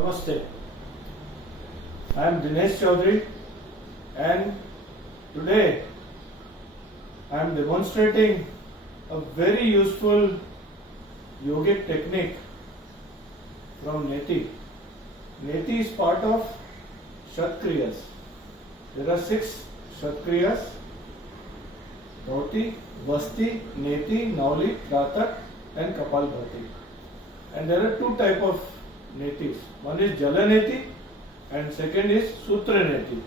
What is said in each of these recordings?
Namaste. I am Dinesh Chaudhary and today I am demonstrating a very useful yogic technique from Neti. Neti is part of Shatkriyas. There are 6 Shatkriyas: Dhoti, Vasti, Neti, Nauli, Tratak and Kapalbhati. And there are 2 types of Netis. One is Jala Neti and second is Sutra Neti.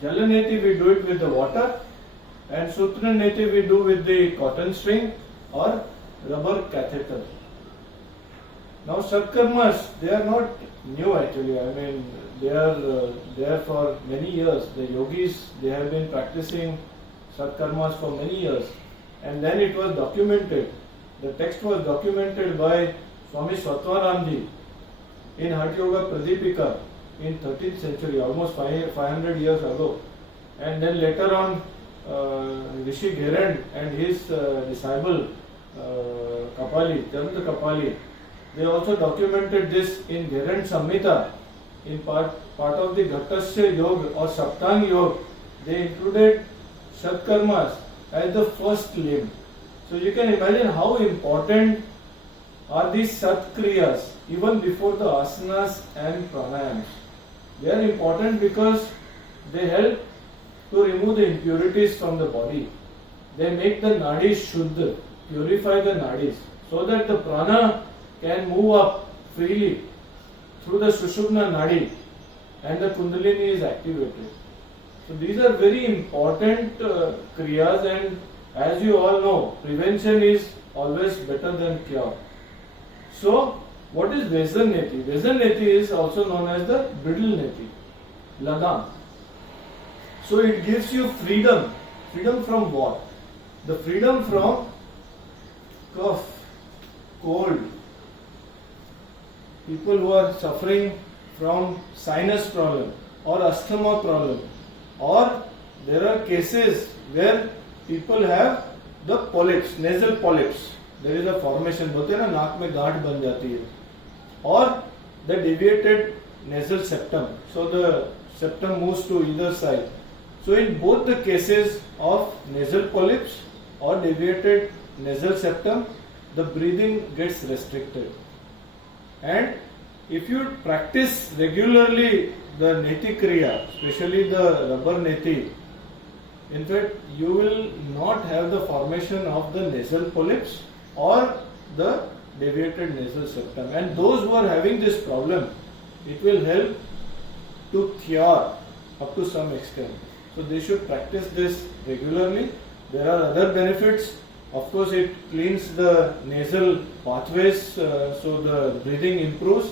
Jala Neti we do it with the water and Sutra Neti we do with the cotton string or rubber catheter. Now Satkarmas, they are not new actually. I mean, they are there for many years. The yogis, they have been practicing Satkarmas for many years. And then it was documented. The text was documented by Swami Svatvaramji in Hatha Yoga Pradipika in 13th century, almost 500 years ago. And then later on, Rishi Gherand and his disciple Kapali, Janta Kapali, they also documented this in Gherand Samhita. In part of the Ghatasya Yoga or Saptang Yoga, they included Shatkarmas as the first limb. So you can imagine how important are these Satkriyas even before the asanas and pranayams. They are important because they help to remove the impurities from the body. They make the nadis shuddha, purify the nadis, so that the prana can move up freely through the Sushumna nadi and the Kundalini is activated. So these are very important kriyas, and as you all know, prevention is always better than cure. So what is Vesan Neti? Vesan Neti is also known as the Bridle Neti, Lagan. So it gives you freedom. Freedom from what? The freedom from cough, cold. People who are suffering from sinus problem or asthma problem, or there are cases where people have the polyps, nasal polyps. There is a formation, बोलते हैं ना, नाक में गांठ बन जाती है, or the deviated nasal septum. So the septum moves to either side. So in both the cases of nasal polyps or deviated nasal septum, the breathing gets restricted. And if you practice regularly the Neti Kriya, especially the rubber Neti, in fact, you will not have the formation of the nasal polyps or the deviated nasal septum. And those who are having this problem, it will help to cure up to some extent. So they should practice this regularly. There are other benefits. Of course, it cleans the nasal pathways, so the breathing improves,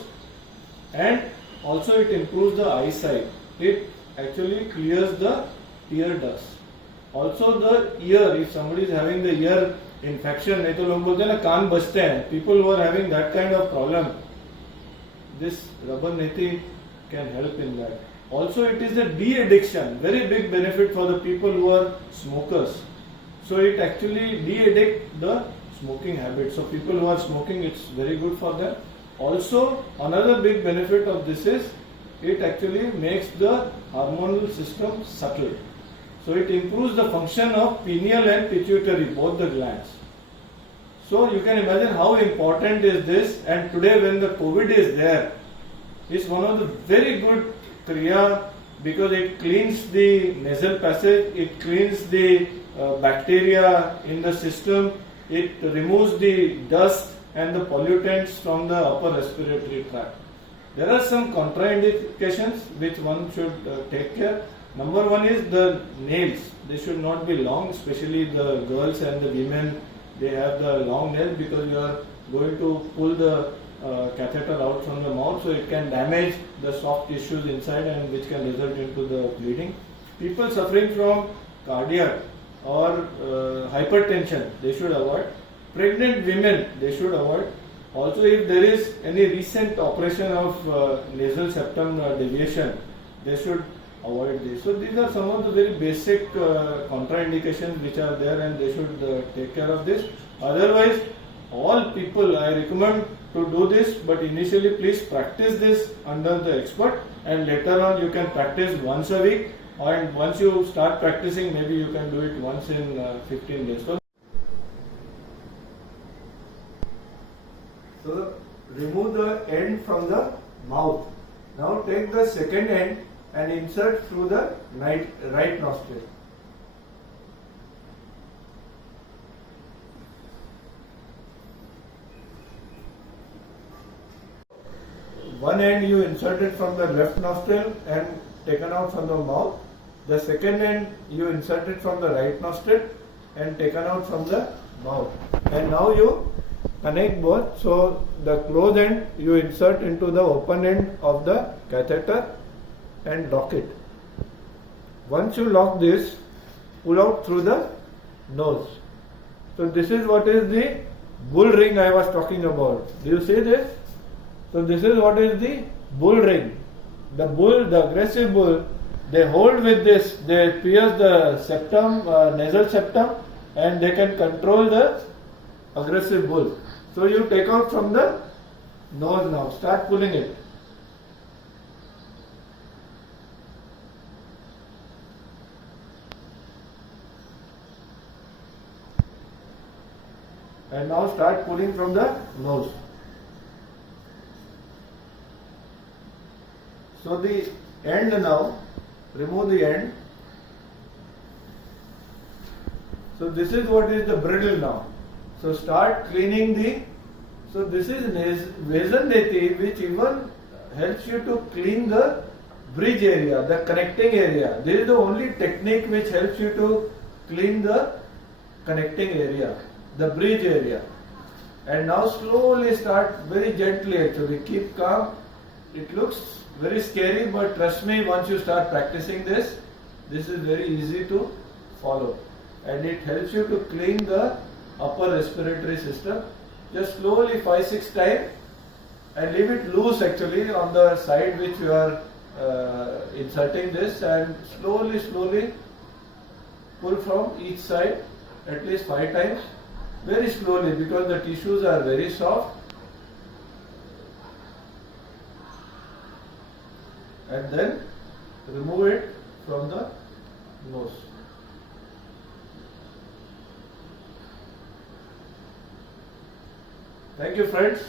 and also it improves the eyesight. It actually clears the ear dust. Also the ear, if somebody is having the ear infection, नहीं तो लोग बोलते हैं ना कान बजते हैं. People who are having that kind of problem, this rubber neti can help in that. Also it is a de-addiction, very big benefit for the people who are smokers. So it actually de-addict the smoking habit. So people who are smoking, it's very good for them. Also another big benefit of this is it actually makes the hormonal system subtle. So it improves the function of pineal and pituitary, both the glands. So you can imagine how important is this. And today when the COVID is there, it's one of the very good kriya because it cleans the nasal passage, it cleans the bacteria in the system, it removes the dust and the pollutants from the upper respiratory tract. There are some contraindications which one should take care. Number one is the nails. They should not be long, especially the girls and the women. They have the long nails because you are going to pull the catheter out from the mouth, so it can damage the soft tissues inside and which can result into the bleeding. People suffering from cardiac or hypertension, they should avoid. Pregnant women, they should avoid. Also, if there is any recent operation of nasal septum deviation, they should avoid this. So these are some of the very basic contraindications which are there, and they should take care of this. Otherwise, all people, I recommend to do this, but initially please practice this under the expert, and later on you can practice once a week, and once you start practicing, maybe you can do it once in 15 days. So remove the end from the mouth. Now take the second end and insert through the right nostril. One end you inserted from the left nostril and taken out from the mouth. The second end you inserted from the right nostril and taken out from the mouth. And now you connect both. So the closed end you insert into the open end of the catheter and lock it. Once you lock this, pull out through the nose. So this is what is the bull ring I was talking about. Do you see this? So this is what is the bull ring. The bull, the aggressive bull, they hold with this, they pierce the septum, nasal septum, and they can control the aggressive bull. So you take out from the nose now, start pulling it. And now start pulling from the nose. So the end now, remove the end. So this is what is the bridle now. So start cleaning the, so this is Vasandethi, which even helps you to clean the bridge area, the connecting area. This is the only technique which helps you to clean the connecting area, the bridge area. And now slowly start, very gently actually, keep calm. It looks very scary, but trust me, once you start practicing this is very easy to follow. And it helps you to clean the upper respiratory system. Just slowly 5-6 times and leave it loose actually on the side which you are inserting this, and slowly pull from each side at least 5 times, very slowly, because the tissues are very soft. And then remove it from the nose. Thank you, friends.